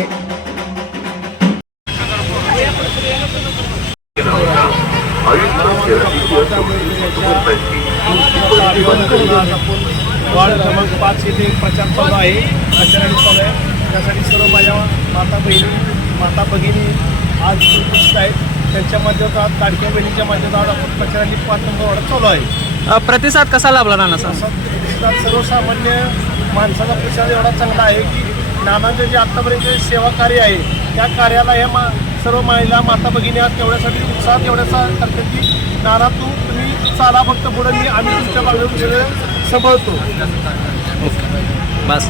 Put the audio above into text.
आहे. वार्ड क्रमांक 5 येथे प्रचार चालू आहे, प्रचाराने चालू आहे. त्यासाठी सर्व माझ्या माता भगिनी आज उपस्थित आहेत. त्यांच्या माध्यमातून लाडक्या बहिणीच्या माध्यमातून आपण प्रचाराने 5 नंबर वार्ड चालू आहे. प्रतिसाद कसा लाभला नाना सर? प्रतिसाद सर्वसामान्य माणसाचा प्रतिसाद एवढा चांगला आहे की नानांचं जे आत्तापर्यंत सेवा कार्य आहे त्या कार्याला या सर्व महिला माता भगिनी तेवढ्यासाठी उत्साह तेवढ्याचा करतात की नाना तुम्ही चाला फक्त पुढे आम्ही तुमच्या बाजूला सगळं सांभाळतो. बस